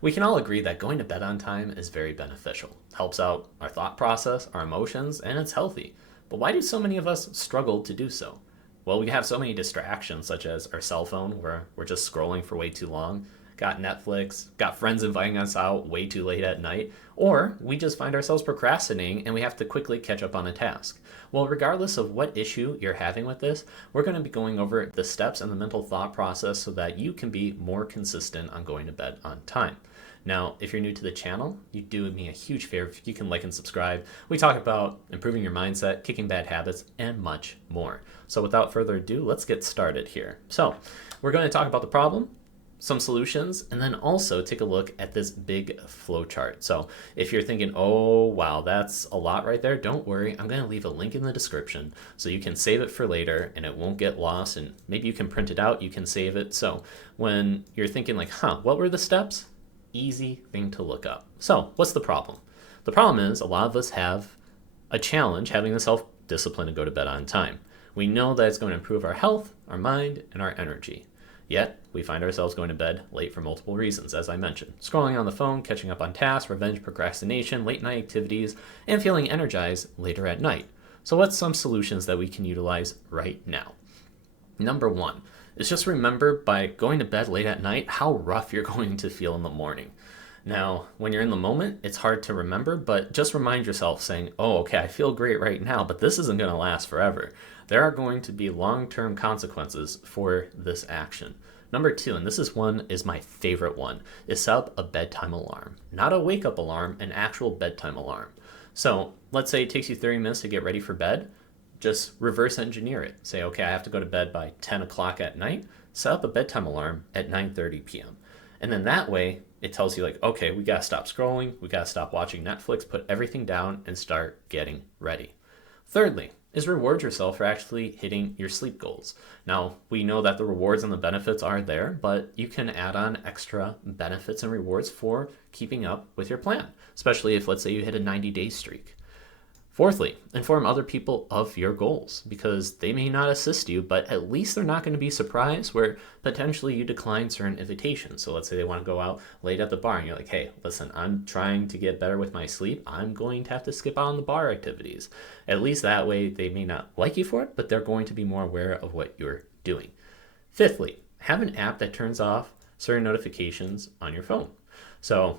We can all agree that going to bed on time is very beneficial. Helps out our thought process, our emotions, and it's healthy. But why do so many of us struggle to do so? Well, we have so many distractions, such as our cell phone, where we're just scrolling for way too long, got Netflix, got friends inviting us out way too late at night, or we just find ourselves procrastinating and we have to quickly catch up on a task. Well, regardless of what issue you're having with this, we're going to be going over the steps and the mental thought process so that you can be more consistent on going to bed on time. Now, if you're new to the channel, you do me a huge favor if you can like and subscribe. We talk about improving your mindset, kicking bad habits, and much more. So without further ado, let's get started here. So we're going to talk about the problem, some solutions, and then also take a look at this big flow chart. So if you're thinking, oh, wow, that's a lot right there, don't worry. I'm going to leave a link in the description so you can save it for later and it won't get lost. And maybe you can print it out, you can save it. So when you're thinking like, what were the steps? Easy thing to look up. So what's the problem? The problem is a lot of us have a challenge having the self-discipline to go to bed on time. We know that it's going to improve our health, our mind, and our energy. Yet, we find ourselves going to bed late for multiple reasons, as I mentioned. Scrolling on the phone, catching up on tasks, revenge procrastination, late night activities, and feeling energized later at night. So what's some solutions that we can utilize right now? Number one is just remember by going to bed late at night how rough you're going to feel in the morning. Now, when you're in the moment, it's hard to remember, but just remind yourself saying, oh, okay, I feel great right now, but this isn't going to last forever. There are going to be long-term consequences for this action. Number two, and this is my favorite one, is set up a bedtime alarm. Not a wake-up alarm, an actual bedtime alarm. So let's say it takes you 30 minutes to get ready for bed. Just reverse engineer it. Say, okay, I have to go to bed by 10 o'clock at night. Set up a bedtime alarm at 9:30 p.m. And then that way, it tells you like, okay, we got to stop scrolling. We got to stop watching Netflix, put everything down and start getting ready. Thirdly, is reward yourself for actually hitting your sleep goals. Now, we know that the rewards and the benefits are there, but you can add on extra benefits and rewards for keeping up with your plan, especially if, let's say, you hit a 90-day streak. Fourthly, inform other people of your goals because they may not assist you, but at least they're not going to be surprised where potentially you decline certain invitations. So let's say they want to go out late at the bar and you're like, hey, listen, I'm trying to get better with my sleep. I'm going to have to skip out on the bar activities. At least that way they may not like you for it, but they're going to be more aware of what you're doing. Fifthly, have an app that turns off certain notifications on your phone. So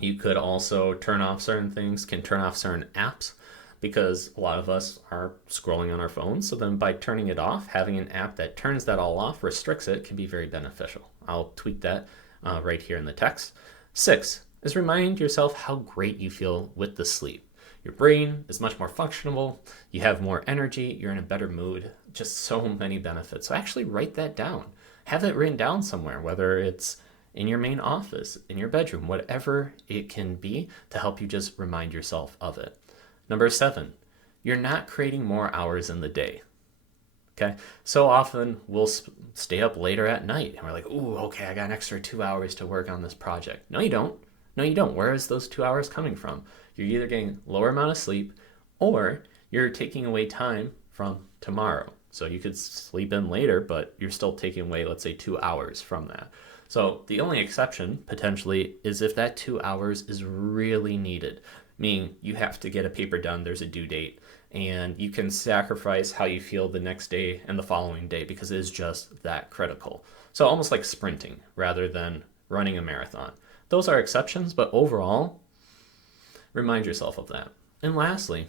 you could also turn off certain things, can turn off certain apps, because a lot of us are scrolling on our phones. So then by turning it off, having an app that turns that all off, restricts it, can be very beneficial. I'll tweak that right here in the text. 6 is remind yourself how great you feel with the sleep. Your brain is much more functional, you have more energy, you're in a better mood, just so many benefits. So actually write that down. Have it written down somewhere, whether it's in your main office, in your bedroom, whatever it can be to help you just remind yourself of it. Number 7, you're not creating more hours in the day. Okay, so often we'll stay up later at night and we're like, ooh, okay, I got an extra 2 hours to work on this project. No, you don't. No, you don't. Where is those 2 hours coming from? You're either getting lower amount of sleep or you're taking away time from tomorrow. So you could sleep in later, but you're still taking away, let's say, 2 hours from that. So the only exception potentially is if that 2 hours is really needed, meaning you have to get a paper done, there's a due date, and you can sacrifice how you feel the next day and the following day because it is just that critical. So almost like sprinting rather than running a marathon. Those are exceptions, but overall, remind yourself of that. And lastly,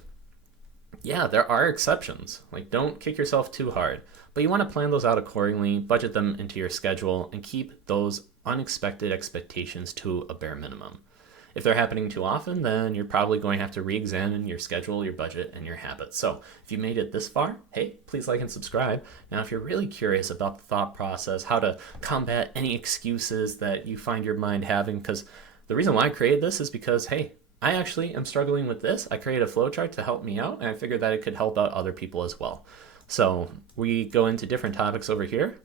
yeah, there are exceptions. Like, don't kick yourself too hard, but you want to plan those out accordingly, budget them into your schedule, and keep those unexpected expectations to a bare minimum. If they're happening too often, then you're probably going to have to re-examine your schedule, your budget, and your habits. So if you made it this far, hey, please like and subscribe. Now, if you're really curious about the thought process, how to combat any excuses that you find your mind having, because the reason why I created this is because, hey, I actually am struggling with this. I created a flowchart to help me out, and I figured that it could help out other people as well. So we go into different topics over here.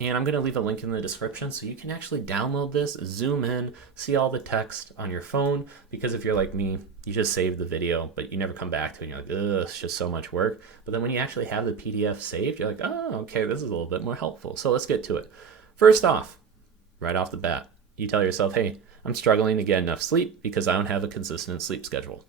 And I'm going to leave a link in the description so you can actually download this, zoom in, see all the text on your phone. Because if you're like me, you just save the video, but you never come back to it. And you're like, ugh, it's just so much work. But then when you actually have the PDF saved, you're like, oh, okay, this is a little bit more helpful. So let's get to it. First off, right off the bat, you tell yourself, hey, I'm struggling to get enough sleep because I don't have a consistent sleep schedule.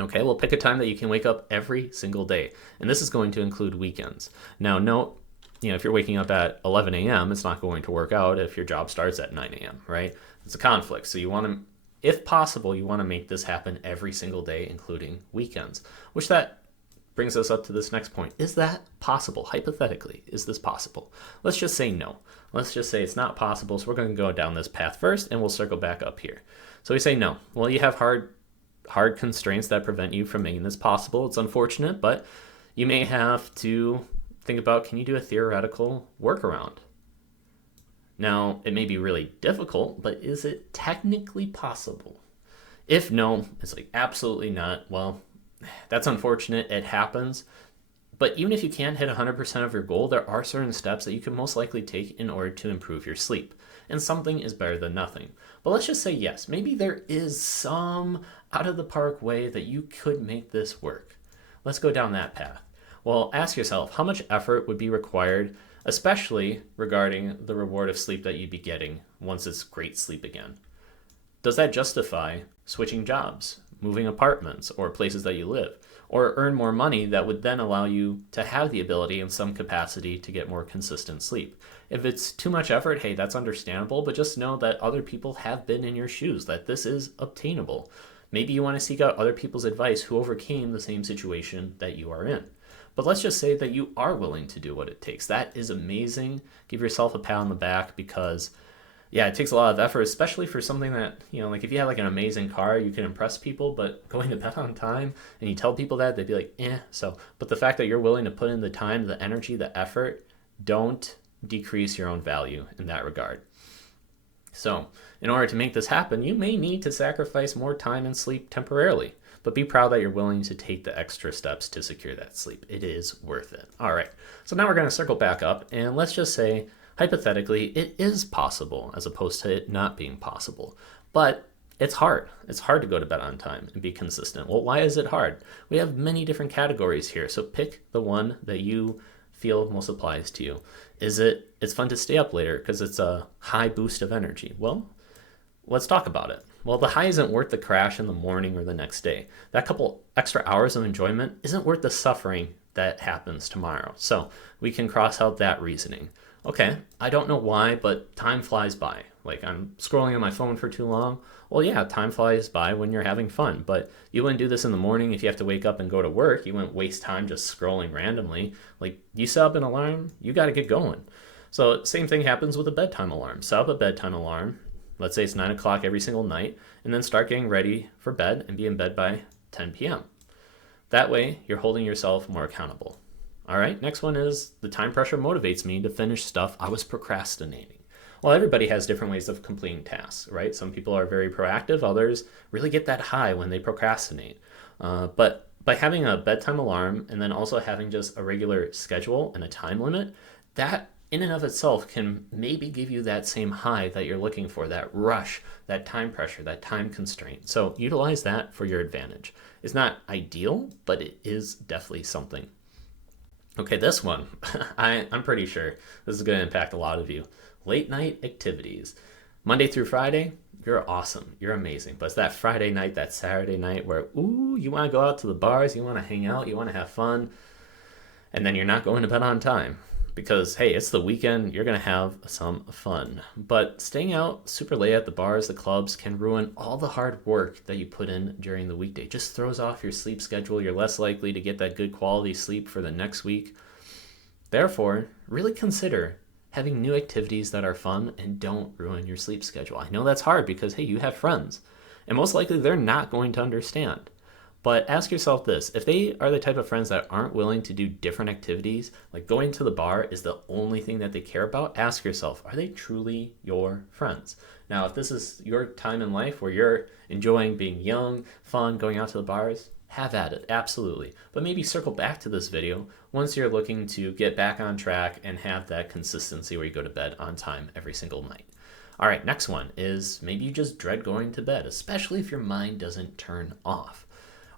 Okay, well, pick a time that you can wake up every single day. And this is going to include weekends. Now, note, if you're waking up at 11 a.m., it's not going to work out if your job starts at 9 a.m., right? It's a conflict. So you want to, if possible, you want to make this happen every single day, including weekends, which that brings us up to this next point. Is that possible? Hypothetically, is this possible? Let's just say no. Let's just say it's not possible. So we're going to go down this path first and we'll circle back up here. So we say no. Well, you have hard constraints that prevent you from making this possible. It's unfortunate, but you may have to think about, can you do a theoretical workaround? Now, it may be really difficult, but is it technically possible? If no, it's like absolutely not. Well, that's unfortunate. It happens. But even if you can't hit 100% of your goal, there are certain steps that you can most likely take in order to improve your sleep. And something is better than nothing. But let's just say yes, maybe there is some out of the park way that you could make this work. Let's go down that path. Well, ask yourself, how much effort would be required, especially regarding the reward of sleep that you'd be getting once it's great sleep again? Does that justify switching jobs, moving apartments or places that you live, or earn more money that would then allow you to have the ability in some capacity to get more consistent sleep? If it's too much effort, hey, that's understandable, but just know that other people have been in your shoes, that this is obtainable. Maybe you want to seek out other people's advice who overcame the same situation that you are in. But let's just say that you are willing to do what it takes. That is amazing. Give yourself a pat on the back because, yeah, it takes a lot of effort, especially for something that, like if you have like an amazing car, you can impress people, but going to bed on time and you tell people that, they'd be like, So, but the fact that you're willing to put in the time, the energy, the effort, don't decrease your own value in that regard. So, in order to make this happen, you may need to sacrifice more time and sleep temporarily, but be proud that you're willing to take the extra steps to secure that sleep. It is worth it. All right, so now we're going to circle back up, and let's just say, hypothetically, it is possible as opposed to it not being possible. But it's hard. It's hard to go to bed on time and be consistent. Well, why is it hard? We have many different categories here, so pick the one that you feel most applies to you. It's fun to stay up later because it's a high boost of energy? Well, let's talk about it. Well, the high isn't worth the crash in the morning or the next day. That couple extra hours of enjoyment isn't worth the suffering that happens tomorrow. So we can cross out that reasoning. Okay, I don't know why, but time flies by. Like I'm scrolling on my phone for too long. Well, yeah, time flies by when you're having fun, but you wouldn't do this in the morning if you have to wake up and go to work. You wouldn't waste time just scrolling randomly. Like you set up an alarm, you got to get going. So same thing happens with a bedtime alarm. Set up a bedtime alarm. Let's say it's 9 o'clock every single night, and then start getting ready for bed and be in bed by 10 p.m. That way, you're holding yourself more accountable. All right, next one is the time pressure motivates me to finish stuff I was procrastinating. Well, everybody has different ways of completing tasks, right? Some people are very proactive, others really get that high when they procrastinate. But by having a bedtime alarm and then also having just a regular schedule and a time limit, that in and of itself can maybe give you that same high that you're looking for, that rush, that time pressure, that time constraint. So utilize that for your advantage. It's not ideal, but it is definitely something. Okay, this one, I'm pretty sure this is going to impact a lot of you. Late night activities. Monday through Friday, you're awesome. You're amazing. But it's that Friday night, that Saturday night where, you want to go out to the bars, you want to hang out, you want to have fun, and then you're not going to bed on time. Because, hey, it's the weekend, you're going to have some fun. But staying out super late at the bars, the clubs, can ruin all the hard work that you put in during the weekday. Just throws off your sleep schedule. You're less likely to get that good quality sleep for the next week. Therefore, really consider having new activities that are fun and don't ruin your sleep schedule. I know that's hard because, hey, you have friends. And most likely they're not going to understand. But ask yourself this, if they are the type of friends that aren't willing to do different activities, like going to the bar is the only thing that they care about, ask yourself, are they truly your friends? Now, if this is your time in life where you're enjoying being young, fun, going out to the bars, have at it, absolutely. But maybe circle back to this video once you're looking to get back on track and have that consistency where you go to bed on time every single night. All right, next one is maybe you just dread going to bed, especially if your mind doesn't turn off.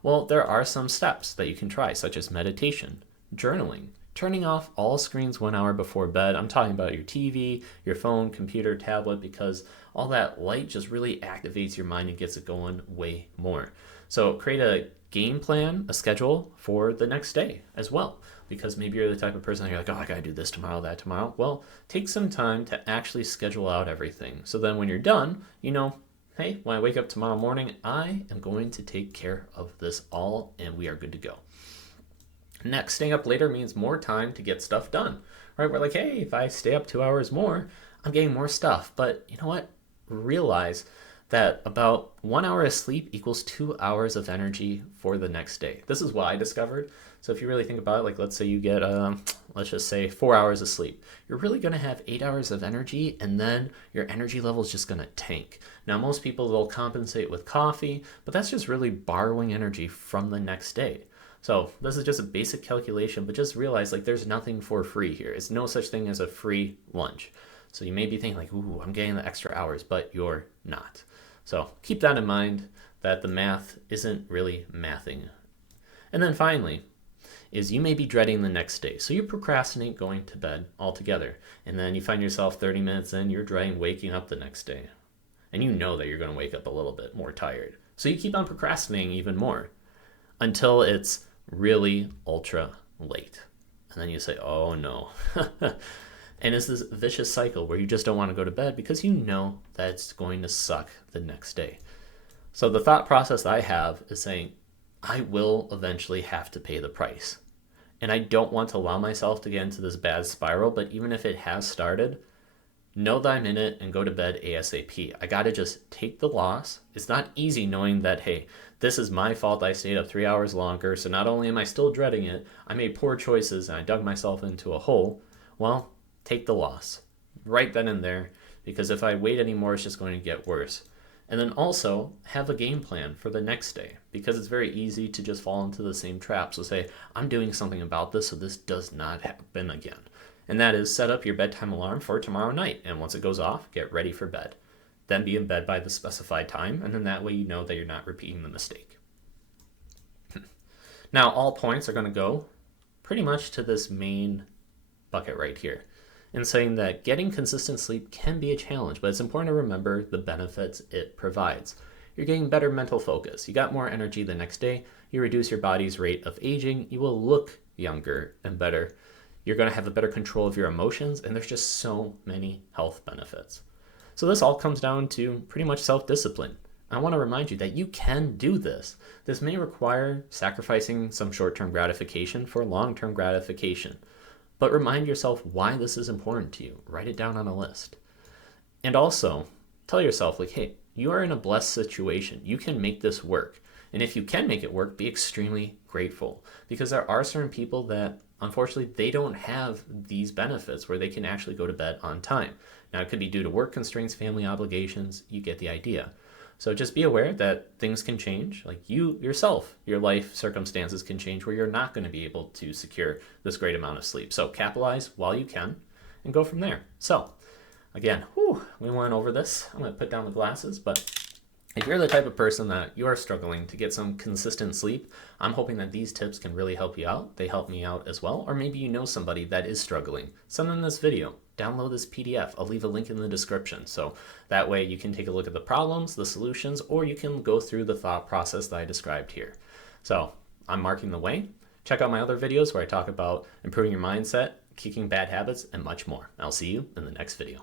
Well, there are some steps that you can try, such as meditation, journaling, turning off all screens 1 hour before bed. I'm talking about your TV, your phone, computer, tablet, because all that light just really activates your mind and gets it going way more. So create a game plan, a schedule for the next day as well. Because maybe you're the type of person that you're like, oh, I gotta do this tomorrow, that tomorrow. Well, take some time to actually schedule out everything. So then when you're done, you know, hey, when I wake up tomorrow morning, I am going to take care of this all and we are good to go. Next, staying up later means more time to get stuff done, right? We're like, hey, if I stay up 2 hours more, I'm getting more stuff. But you know what? Realize that about 1 hour of sleep equals 2 hours of energy for the next day. This is what I discovered. So if you really think about it, like let's say you get, let's just say 4 hours of sleep, you're really going to have 8 hours of energy, and then your energy level is just going to tank. Now, most people, they'll compensate with coffee, but that's just really borrowing energy from the next day. So this is just a basic calculation, but just realize like there's nothing for free here. It's no such thing as a free lunch. So you may be thinking like, ooh, I'm getting the extra hours, but you're not. So keep that in mind, that the math isn't really mathing. And then finally, is you may be dreading the next day. So you procrastinate going to bed altogether. And then you find yourself 30 minutes in, you're dreading waking up the next day. And you know that you're going to wake up a little bit more tired. So you keep on procrastinating even more until it's really ultra late. And then you say, oh no. And it's this vicious cycle where you just don't want to go to bed because you know that it's going to suck the next day. So the thought process I have is saying, I will eventually have to pay the price. And I don't want to allow myself to get into this bad spiral, but even if it has started, know that I'm in it and go to bed ASAP. I got to just take the loss. It's not easy knowing that, hey, this is my fault. I stayed up 3 hours longer. So not only am I still dreading it, I made poor choices and I dug myself into a hole. Well, take the loss right then and there, because if I wait anymore, it's just going to get worse. And then also have a game plan for the next day, because it's very easy to just fall into the same trap. So say, I'm doing something about this so this does not happen again. And that is set up your bedtime alarm for tomorrow night. And once it goes off, get ready for bed. Then be in bed by the specified time. And then that way you know that you're not repeating the mistake. Now, all points are going to go pretty much to this main bucket right here, in saying that getting consistent sleep can be a challenge, but it's important to remember the benefits it provides. You're getting better mental focus. You got more energy the next day. You reduce your body's rate of aging. You will look younger and better. You're going to have a better control of your emotions, and there's just so many health benefits. So this all comes down to pretty much self-discipline. I want to remind you that you can do this. This may require sacrificing some short-term gratification for long-term gratification. But remind yourself why this is important to you. Write it down on a list. And also, tell yourself, like, hey, you are in a blessed situation. You can make this work. And if you can make it work, be extremely grateful. Because there are certain people that, unfortunately, they don't have these benefits where they can actually go to bed on time. Now, it could be due to work constraints, family obligations. You get the idea. So just be aware that things can change, like you yourself, your life circumstances can change where you're not going to be able to secure this great amount of sleep. So capitalize while you can and go from there. So again, we went over this. I'm going to put down the glasses, but if you're the type of person that you are struggling to get some consistent sleep, I'm hoping that these tips can really help you out. They help me out as well. Or maybe you know somebody that is struggling. Send them this video. Download this PDF. I'll leave a link in the description. So that way you can take a look at the problems, the solutions, or you can go through the thought process that I described here. So I'm marking the way. Check out my other videos where I talk about improving your mindset, kicking bad habits, and much more. I'll see you in the next video.